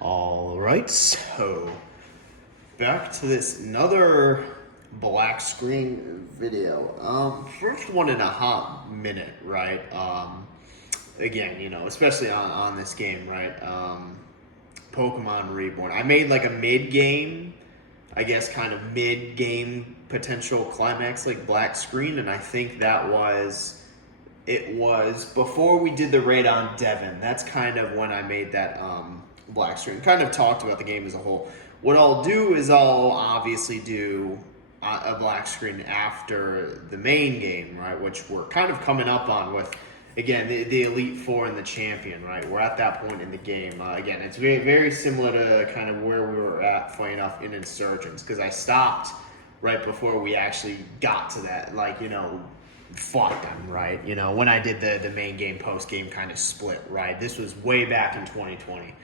All right, so back to this another black screen video. First one in a hot minute, right? Again, especially on this game, right? Pokemon Reborn. I made like a mid-game, I guess, kind of mid-game potential climax, like black screen, and I think it was before we did the raid on Devon. That's kind of when I made that black screen. Kind of talked about the game as a whole. What I'll do is I'll obviously do a black screen after the main game, right? Which we're kind of coming up on with, again, the Elite Four and the Champion, right? We're at that point in the game. Again, it's very, very similar to kind of where we were at, funny enough, in Insurgents, because I stopped right before we actually got to that, fought them, right? When I did the main game, post game kind of split, right? This was way back in 2020.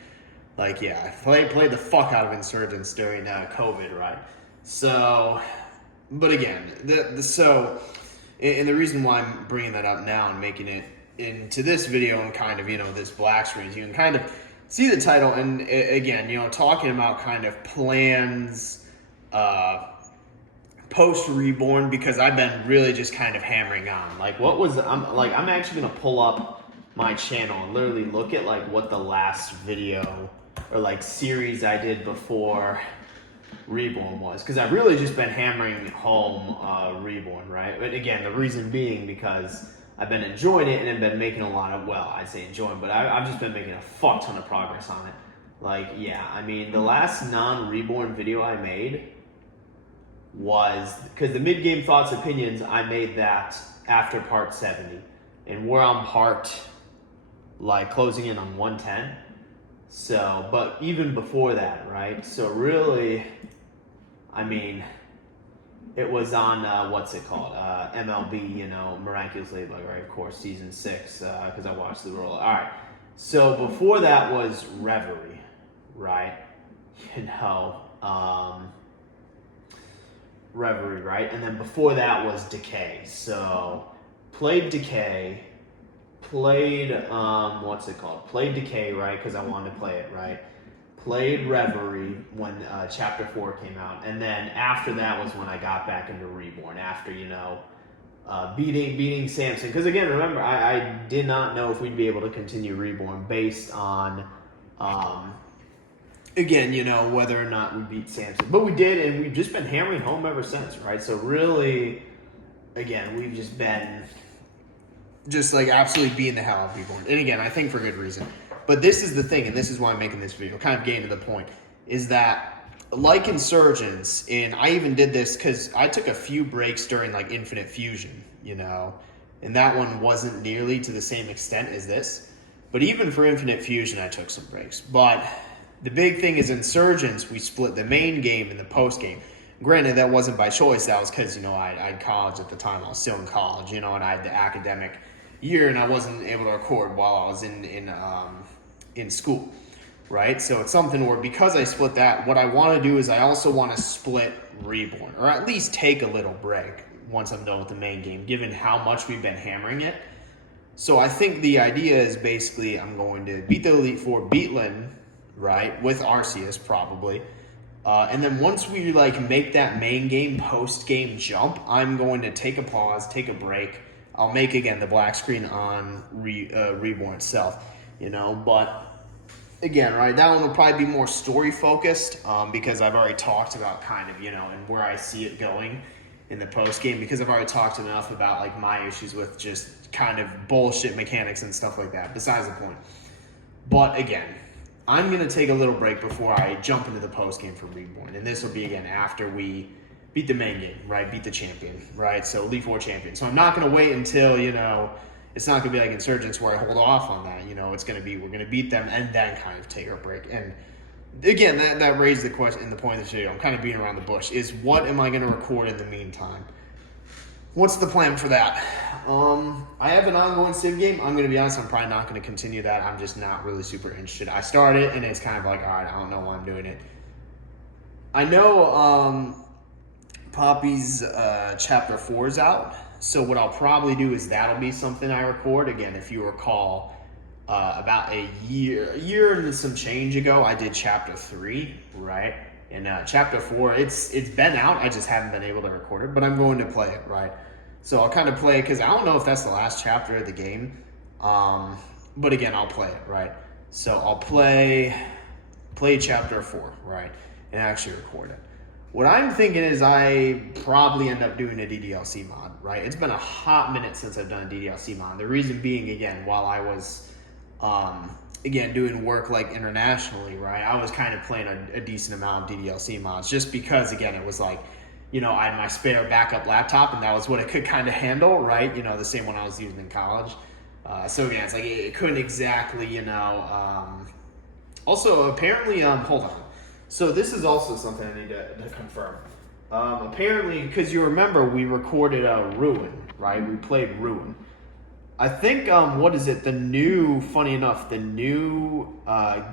I played the fuck out of Insurgents during COVID, right? So, but again, and the reason why I'm bringing that up now and making it into this video and kind of, this black screen, you can kind of see the title and again, talking about kind of plans, post Reborn, because I've been really just kind of hammering on I'm actually gonna pull up my channel and literally look at what the last video or series I did before Reborn was, because I've really just been hammering home Reborn, right? But again, the reason being because I've been enjoying it and I've been making a lot of, I'd say enjoying, but I've just been making a fuck ton of progress on it. The last non-Reborn video I made was, because the mid-game thoughts opinions, I made that after part 70, and we're on part closing in on 110. So, but even before that, right? So really, it was on what's it called, MLB, miraculously, right? Of course, season 6, because I watched the roll. All right. So before that was Reverie, right? Reverie, right? And then before that was Decay. So played Decay, played Played Decay, right? Because I wanted to play it, right? Played Reverie when Chapter 4 came out, and then after that was when I got back into Reborn. After beating Samson, because again, remember, I did not know if we'd be able to continue Reborn based on whether or not we beat Samson. But we did, and we've just been hammering home ever since, right? So really, again, we've just been absolutely beating the hell out of Reborn. And again, I think for good reason. But this is the thing, and this is why I'm making this video, kind of getting to the point, is that like Insurgents, and I even did this because I took a few breaks during Infinite Fusion, and that one wasn't nearly to the same extent as this. But even for Infinite Fusion, I took some breaks. But the big thing is Insurgents, we split the main game and the post game. Granted, that wasn't by choice. That was because, I had college at the time. I was still in college, and I had the academic year, and I wasn't able to record while I was in school, right? So it's something where, because I split that, what I want to do is I also want to split Reborn, or at least take a little break once I'm done with the main game, given how much we've been hammering it. So I think the idea is basically I'm going to beat the Elite Four, beat Lynn, right, with Arceus probably. And then once we make that main game, post game jump, I'm going to take a pause, take a break. I'll make again the black screen on Reborn itself, but again, right, that one will probably be more story focused, because I've already talked about kind of, and where I see it going in the post game, because I've already talked enough about my issues with just kind of bullshit mechanics and stuff like that, besides the point. But again, I'm going to take a little break before I jump into the post game for Reborn. And this will be, again, after we beat the main game, right? Beat the champion, right? So Elite Four champion. So I'm not going to wait until, it's not going to be like Insurgents where I hold off on that. It's going to be, we're going to beat them and then kind of take our break. And again, that raised the question in the point of this video. I'm kind of beating around the bush. Is what am I going to record in the meantime? What's the plan for that? I have an ongoing Civ game. I'm going to be honest, I'm probably not going to continue that. I'm just not really super interested. I started and it's kind of all right, I don't know why I'm doing it. I know Poppy's Chapter 4 is out. So what I'll probably do is that'll be something I record. Again, if you recall, about a year and some change ago, I did chapter 3, right? And chapter 4, it's been out. I just haven't been able to record it, but I'm going to play it, right? So I'll kind of play it because I don't know if that's the last chapter of the game. But again, I'll play it, right? So I'll play chapter 4, right? And actually record it. What I'm thinking is I probably end up doing a DDLC mod, right? It's been a hot minute since I've done a DDLC mod. The reason being, again, while I was, again, doing work like internationally, right? I was kind of playing a decent amount of DDLC mods just because, again, it was like, you know, I had my spare backup laptop and that was what it could kind of handle, right? You know, the same one I was using in college. So again, it's like it couldn't exactly, you know. Also, apparently, hold on. So this is also something I need to confirm. Apparently, because you remember we recorded Ruin, right? We played Ruin. I think, what is it? The new, funny enough, the new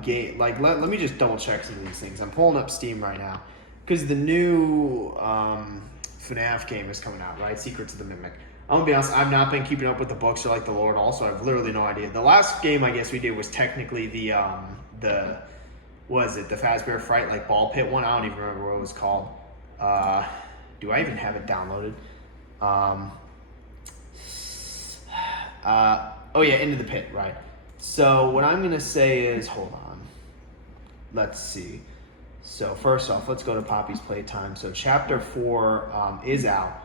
game, like, let me just double check some of these things. I'm pulling up Steam right now. Because the new FNAF game is coming out, right? Secrets of the Mimic. I'm gonna be honest, I've not been keeping up with the books or like the lore at all, so I've literally no idea. The last game I guess we did was technically the was it the Fazbear Fright like ball pit one? I don't even remember what it was called. Do I even have it downloaded? Oh yeah, Into the Pit, right? So what I'm gonna say is, hold on. Let's see. So first off, let's go to Poppy's Playtime. So chapter 4 is out.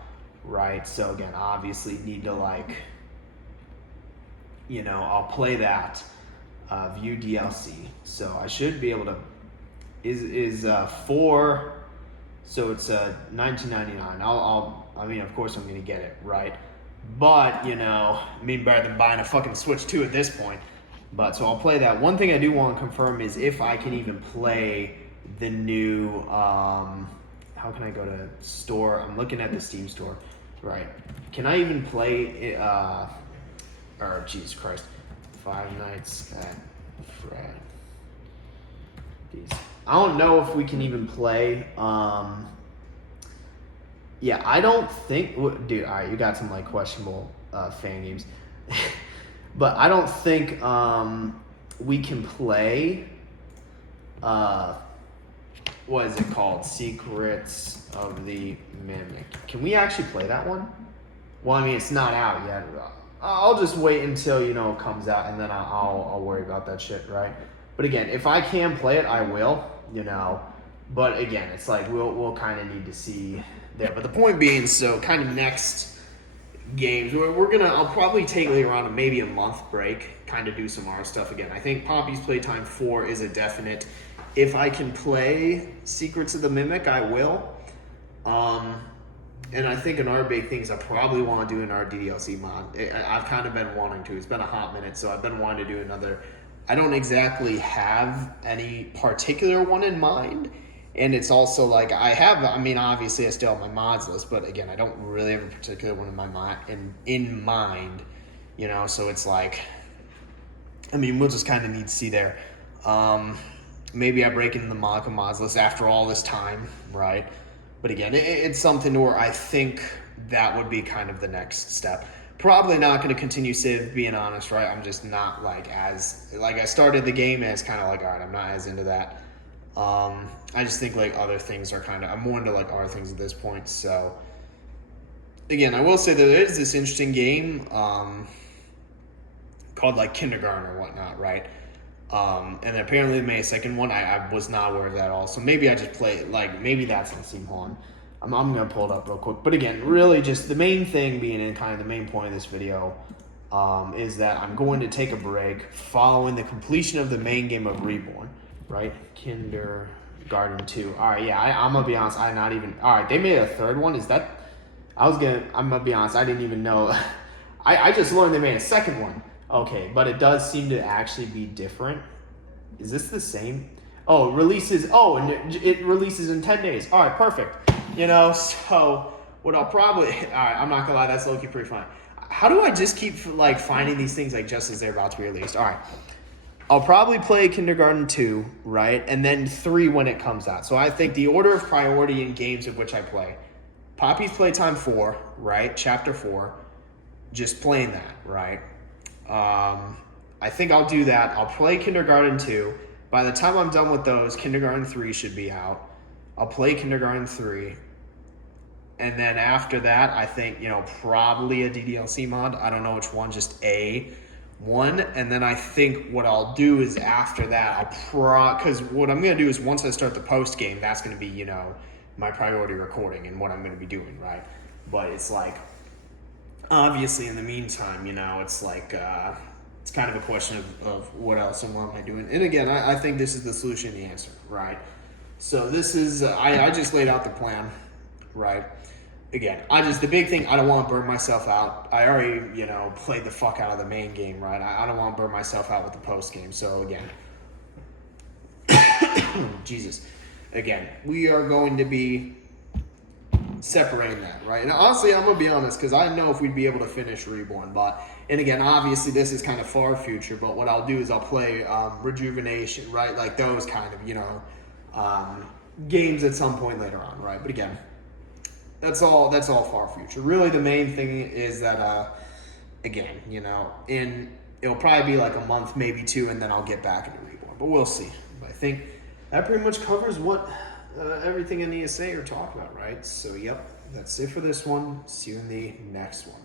Right, so again, obviously need to like, you know, I'll play that, view DLC. So I should be able to, is 4, so it's $19.99. I mean, of course I'm gonna get it, right? But, you know, I mean, better than buying a fucking Switch 2 at this point. But, so I'll play that. One thing I do want to confirm is if I can even play the new, how can I go to store? I'm looking at the Steam store. Right. Can I even play it, or Jesus Christ, Five Nights at Freddy's. I don't know if we can even play, yeah, I don't think, dude, all right, you got some like questionable fan games. But I don't think we can play, what is it called? Secrets of the Mimic. Can we actually play that one? Well, I mean, it's not out yet. I'll just wait until, you know, it comes out, and then I'll worry about that shit, right? But again, if I can play it, I will, you know. But again, it's like we'll kind of need to see there. But the point being, so kind of next games, I'll probably take later on maybe a month break, kind of do some R stuff again. I think Poppy's Playtime 4 is a definite. If I can play Secrets of the Mimic, I will. And I think another big thing is I probably want to do an DDLC mod. I've kind of been wanting to. It's been a hot minute, so I've been wanting to do another. I don't exactly have any particular one in mind. And it's also like obviously I still have my mods list, but again, I don't really have a particular one in mind, you know, so it's like, I mean, we'll just kind of need to see there. Maybe I break into the Monica mods list after all this time, right? But again, it's something where I think that would be kind of the next step. Probably not going to continue Civ, being honest, right? I'm just not I started the game as kind of like, all right, I'm not as into that. I just think like other things are I'm more into like other things at this point. So again, I will say that there is this interesting game, called like Kindergarten or whatnot, right? And apparently they made a second one. I was not aware of that at all. So maybe I just play maybe that's on Steam. Hold on. I'm going to pull it up real quick. But again, really just the main thing being in kind of the main point of this video, is that I'm going to take a break following the completion of the main game of Reborn, right? Kindergarten 2. All right. Yeah. I'm going to be honest. all right. They made a third one. I'm going to be honest. I didn't even know. I just learned they made a second one. Okay, but it does seem to actually be different. Is this the same? Oh, it releases in 10 days. All right, perfect. You know, so what I'll probably, all right, I'm not gonna lie, that's low-key pretty fun. How do I just keep finding these things just as they're about to be released? All right, I'll probably play Kindergarten 2, right? And then 3 when it comes out. So I think the order of priority in games of which I play, Poppy's Playtime 4, right? Chapter 4, just playing that, right? I think I'll do that. I'll play Kindergarten 2. By the time I'm done with those, Kindergarten 3 should be out. I'll play Kindergarten 3. And then after that, I think, probably a DDLC mod. I don't know which one, just a one. And then I think what I'll do is after that, because what I'm going to do is once I start the post game, that's going to be, my priority recording and what I'm going to be doing, right? But it's like, obviously in the meantime, it's like, it's kind of a question of what else and what am I doing. And again, I think this is the solution, the answer, right? So this is, I just laid out the plan, right? Again, the big thing, I don't want to burn myself out. I already, played the fuck out of the main game, right? I don't want to burn myself out with the post game. So again, Jesus. Again, we are going to be separating that, right? And honestly, I'm going to be honest, because I don't know if we'd be able to finish Reborn. And again, obviously, this is kind of far future, but what I'll do is I'll play Rejuvenation, right? Like those kind of, games at some point later on, right? But again, that's all far future. Really, the main thing is that, again, it'll probably be like a month, maybe 2, and then I'll get back into Reborn. But we'll see. But I think that pretty much covers what everything I need to say or talk about, right? So, yep, that's it for this one. See you in the next one.